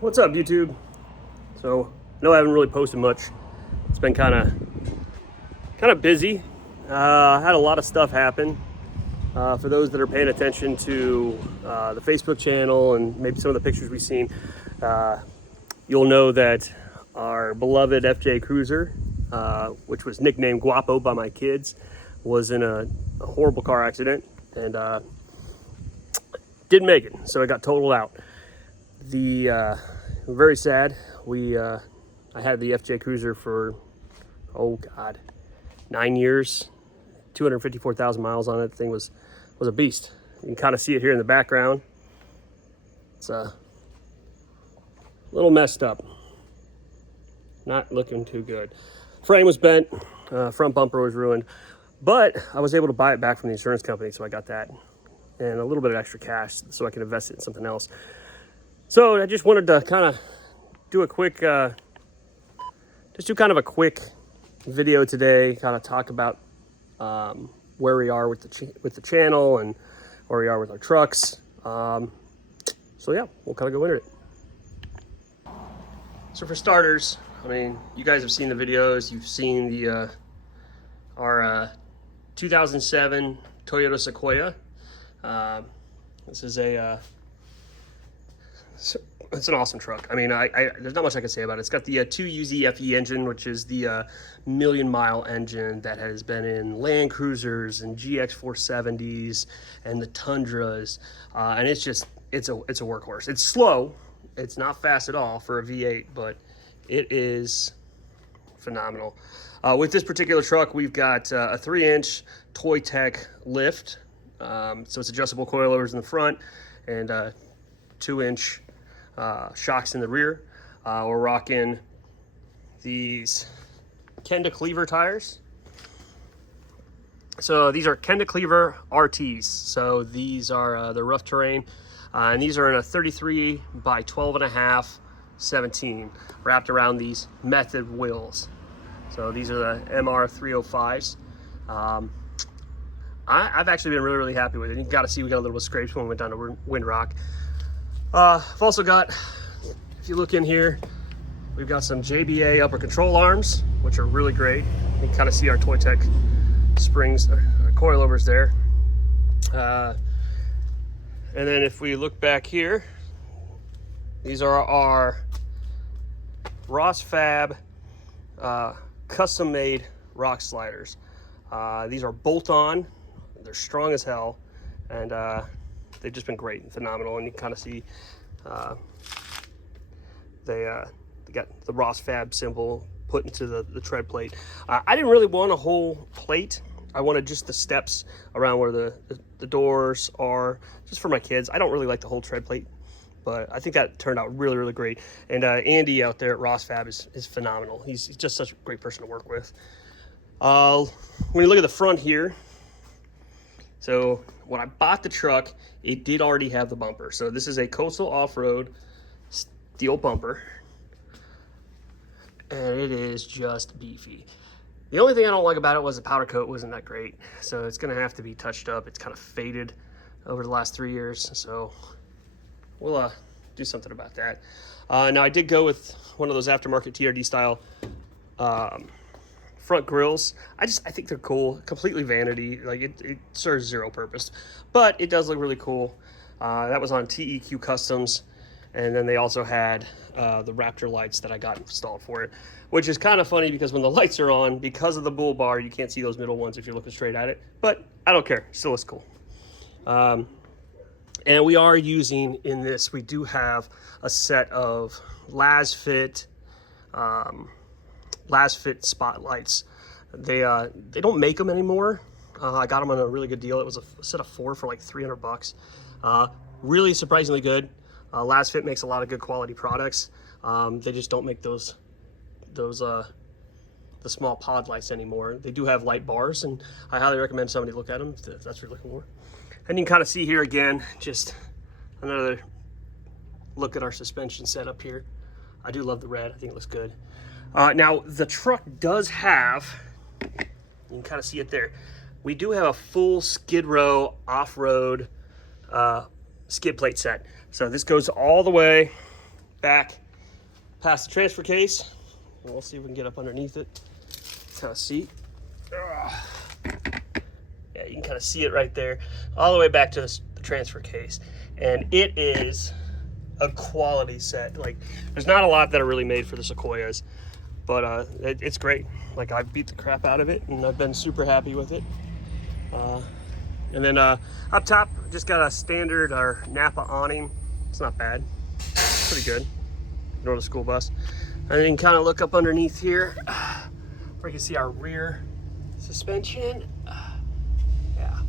What's up, YouTube? So, no, I haven't really posted much. It's been kind of busy. Had a lot of stuff happen. For those that are paying attention to the Facebook channel and maybe some of the pictures we've seen, you'll know that our beloved FJ Cruiser, which was nicknamed Guapo by my kids, was in a horrible car accident and didn't make it. So it got totaled out. Very sad. I had the FJ Cruiser for, 9 years, 254,000 miles on it. The thing was a beast. You can kind of see it here in the background. It's a little messed up. Not looking too good. Frame was bent, front bumper was ruined, but I was able to buy it back from the insurance company, so I got that and a little bit of extra cash so I can invest it in something else. So I just wanted to kind of do a quick, kind of a quick video today, kind of talk about where we are with the channel and where we are with our trucks. So yeah, we'll kind of go into it. So for starters, I mean, you guys have seen the videos. You've seen our 2007 Toyota Sequoia. This is it's an awesome truck. I mean, there's not much I can say about it. It's got the 2UZ FE engine, which is the million-mile engine that has been in Land Cruisers and GX 470s and the Tundras, and it's a workhorse. It's slow. It's not fast at all for a V8, but it is phenomenal. With this particular truck, we've got a 3-inch Toy Tech lift, so it's adjustable coilovers in the front and 2-inch shocks in the rear. We're rocking these Kenda Cleaver tires. So these are Kenda Cleaver RTs. So these are the rough terrain, and these are in a 33 by 12.5 17 wrapped around these method wheels. So these are the MR305s. I've actually been really happy with it. You got to see we got a little bit of scrapes when we went down to Windrock. I've also got, if you look in here, we've got some JBA upper control arms, which are really great. You can kind of see our Toy Tech springs, coilovers there. And then if we look back here, these are our Ross Fab custom-made rock sliders. These are bolt-on. They're strong as hell, and they've just been great and phenomenal. And you kind of see they got the Ross Fab symbol put into the tread plate. I didn't really want a whole plate. I wanted just the steps around where the doors are, just for my kids. I don't really like the whole tread plate, but I think that turned out really great. And Andy out there at Ross Fab is phenomenal. He's just such a great person to work with. When you look at the front here, so when I bought the truck, it did already have the bumper. So this is a coastal off-road steel bumper, and it is just beefy. The only thing I don't like about it was the powder coat wasn't that great. So it's gonna have to be touched up. It's kind of faded over the last 3 years. So we'll do something about that. Now I did go with one of those aftermarket TRD style front grills. I think they're cool. Completely vanity. Like it serves zero purpose, but it does look really cool. That was on TEQ Customs, and then they also had the Raptor lights that I got installed for it, which is kind of funny because when the lights are on, because of the bull bar, you can't see those middle ones if you're looking straight at it. But I don't care. Still looks cool. And we are using in this. We do have a set of LasFit spotlights. They don't make them anymore. I got them on a really good deal. It was a set of 4 for like $300. Really surprisingly good. LasFit makes a lot of good quality products. They just don't make the small pod lights anymore. They do have light bars, and I highly recommend somebody look at them if that's what you're looking for. And you can kind of see here again, just another look at our suspension setup here. I do love the red. I think it looks good. Now, the truck does have, you can kind of see it there, we do have a full Skid Row off-road skid plate set. So this goes all the way back past the transfer case. And we'll see if we can get up underneath it. Kind of see. Yeah, you can kind of see it right there, all the way back to the transfer case. And it is a quality set. Like, there's not a lot that are really made for the Sequoias, but it's great. Like, I beat the crap out of it, and I've been super happy with it. And then up top, just got a standard or Napa awning. It's not bad, pretty good. Ignore the school bus. And then you can kind of look up underneath here, where you can see our rear suspension. Yeah.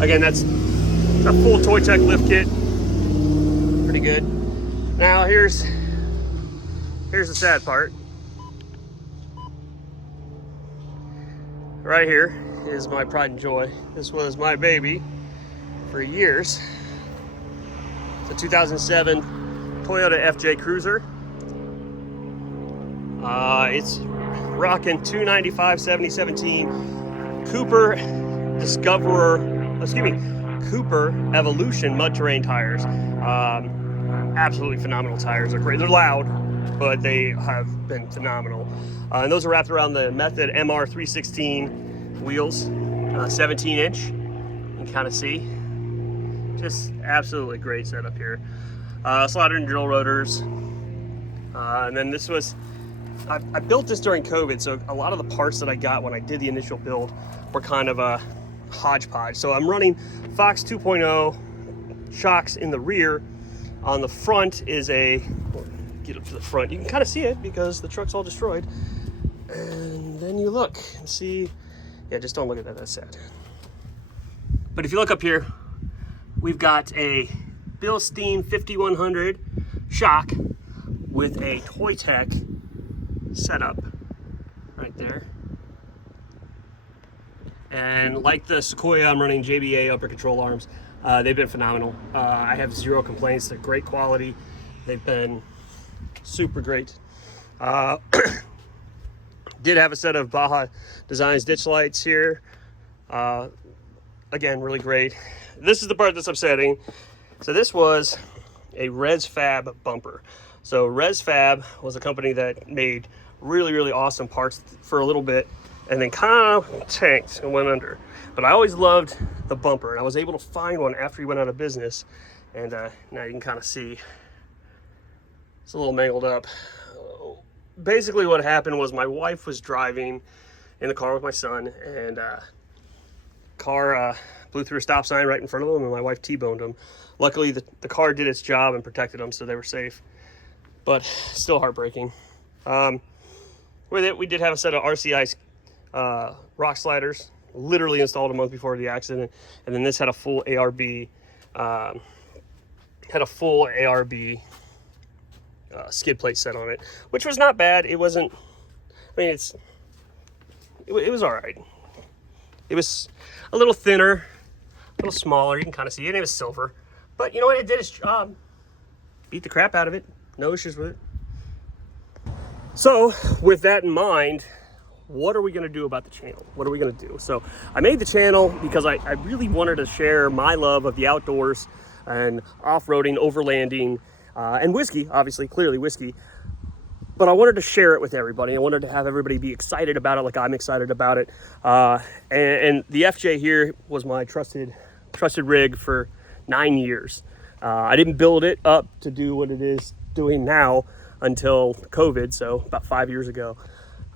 Again, that's a full Toy Tech lift kit. Pretty good. Now here's the sad part. Right here is my pride and joy. This was my baby for years. It's a 2007 Toyota FJ Cruiser. It's rocking 295 7017 Cooper Cooper Evolution mud terrain tires. Absolutely phenomenal tires. They're great. They're loud, but they have been phenomenal. And those are wrapped around the Method MR316 wheels, 17-inch. You can kind of see. Just absolutely great setup here. Slotted and drill rotors. And then this was, I built this during COVID, so a lot of the parts that I got when I did the initial build were kind of a hodgepodge. So I'm running Fox 2.0 shocks in the rear. On the front is get up to the front. You can kind of see it because the truck's all destroyed. And then you look and see, yeah, just don't look at that, that's sad. But if you look up here, we've got a Bilstein 5100 shock with a Toy Tech setup right there. And like the Sequoia, I'm running JBA upper control arms. They've been phenomenal. I have zero complaints. They're great quality. They've been super great. Did have a set of Baja Designs ditch lights here. Again, really great. This is the part that's upsetting. So this was a ResFab bumper. So ResFab was a company that made really, really awesome parts for a little bit and then kind of tanked and went under. But I always loved the bumper, and I was able to find one after he went out of business. And now you can kind of see it's a little mangled up. Basically what happened was my wife was driving in the car with my son, and car blew through a stop sign right in front of him, and my wife T-boned him. Luckily the car did its job and protected them, so they were safe, but still heartbreaking. With it, we did have a set of RCI rock sliders, literally installed a month before the accident, and then this had a full ARB skid plate set on it, which was not bad. It wasn't, I mean, it was all right. It was a little thinner, a little smaller. You can kind of see it. It was silver, but you know what? It did its job. Beat the crap out of it. No issues with it. So with that in mind, what are we going to do about the channel? What are we going to do? So I made the channel because I really wanted to share my love of the outdoors and off-roading, overlanding, and whiskey, obviously, clearly whiskey. But I wanted to share it with everybody. I wanted to have everybody be excited about it like I'm excited about it. And the FJ here was my trusted rig for 9 years. I didn't build it up to do what it is doing now until COVID, so about 5 years ago.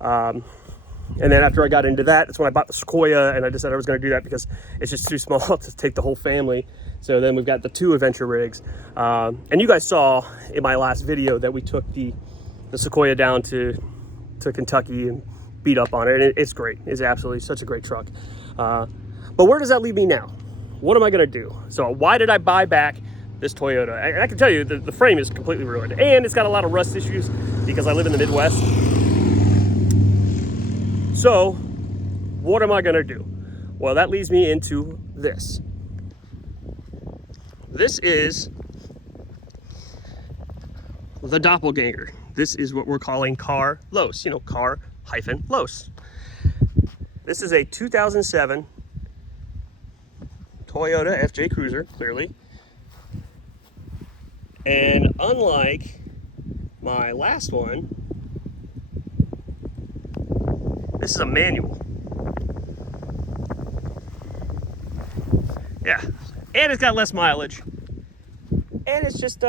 And then after I got into that, that's when I bought the Sequoia, and I decided I was going to do that because it's just too small to take the whole family. So then we've got the 2 adventure rigs. And you guys saw in my last video that we took the Sequoia down to Kentucky and beat up on it. And it's great. It's absolutely such a great truck. But where does that leave me now? What am I going to do? So why did I buy back this Toyota? I can tell you the frame is completely ruined, and it's got a lot of rust issues because I live in the Midwest. So what am I going to do? Well, that leads me into this. This is the doppelganger. This is what we're calling car Los, car-Los. This is a 2007 Toyota FJ Cruiser, clearly. And unlike my last one, this is a manual. Yeah, and it's got less mileage. And it's just,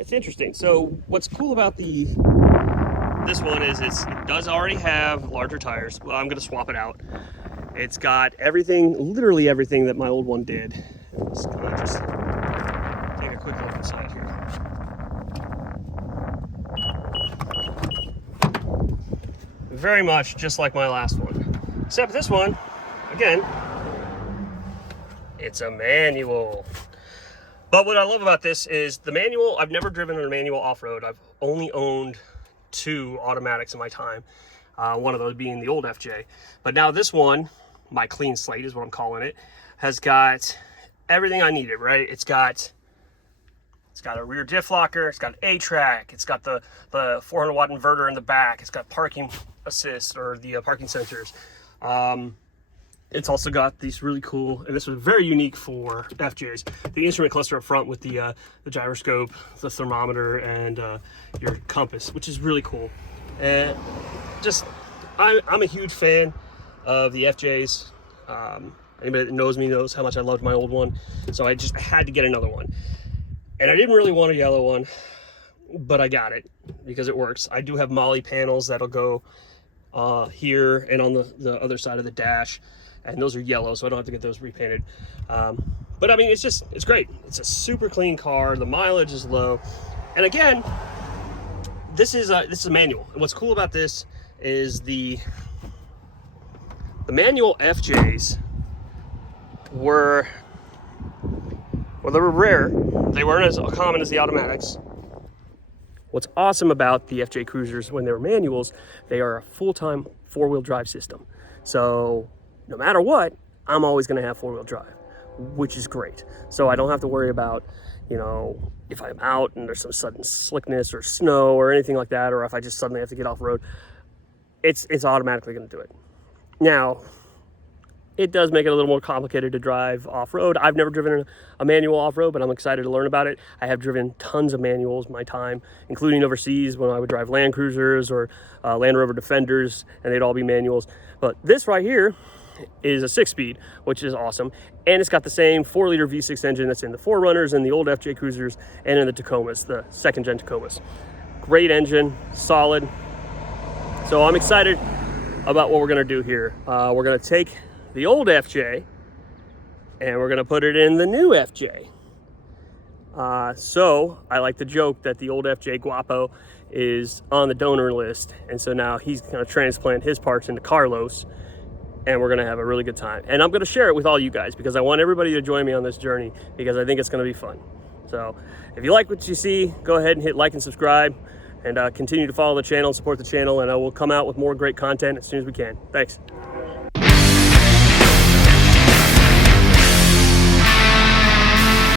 it's interesting. So what's cool about this one is it does already have larger tires. Well, I'm gonna swap it out. It's got everything, literally everything that my old one did. Let's kind of just take a quick look inside here. Very much just like my last one. Except this one, again, it's a manual. But what I love about this is the manual, I've never driven a manual off-road. I've only owned 2 automatics in my time. One of those being the old FJ. But now this one, my clean slate is what I'm calling it, has got everything I needed, right? It's got a rear diff locker, it's got A-track, it's got the 400 watt inverter in the back, it's got parking assist or the parking sensors. It's also got these really cool, and this was very unique for FJs, the instrument cluster up front with the gyroscope, the thermometer, and your compass, which is really cool. And just, I'm a huge fan of the FJs. Anybody that knows me knows how much I loved my old one, so I just had to get another one. And I didn't really want a yellow one, but I got it because it works. I do have Molly panels that'll go here and on the other side of the dash, and those are yellow, so I don't have to get those repainted. But I mean, it's great. It's a super clean car. The mileage is low, and again, this is a manual. And what's cool about this is the manual FJs were, well, they were rare. They weren't as common as the automatics. What's awesome about the FJ Cruisers when they were manuals, they are a full-time 4-wheel drive system. So no matter what, I'm always gonna have 4-wheel drive, which is great. So I don't have to worry about, you know, if I'm out and there's some sudden slickness or snow or anything like that, or if I just suddenly have to get off road, it's automatically gonna do it. Now, it does make it a little more complicated to drive off-road. I've never driven a manual off-road, but I'm excited to learn about it. I have driven tons of manuals in my time, including overseas when I would drive Land Cruisers or Land Rover Defenders, and they'd all be manuals. But this right here is a 6-speed, which is awesome. And it's got the same 4-liter V6 engine that's in the 4Runners and the old FJ Cruisers and in the Tacomas, the 2nd-gen Tacomas. Great engine, solid. So I'm excited about what we're gonna do here. We're gonna take the old FJ and we're gonna put it in the new FJ. So I like to joke that the old FJ Guapo is on the donor list, and so now he's gonna transplant his parts into Carlos, and we're gonna have a really good time. And I'm gonna share it with all you guys because I want everybody to join me on this journey because I think it's gonna be fun. So if you like what you see, go ahead and hit like and subscribe, and continue to follow the channel and support the channel, and I will come out with more great content as soon as we can. Thanks.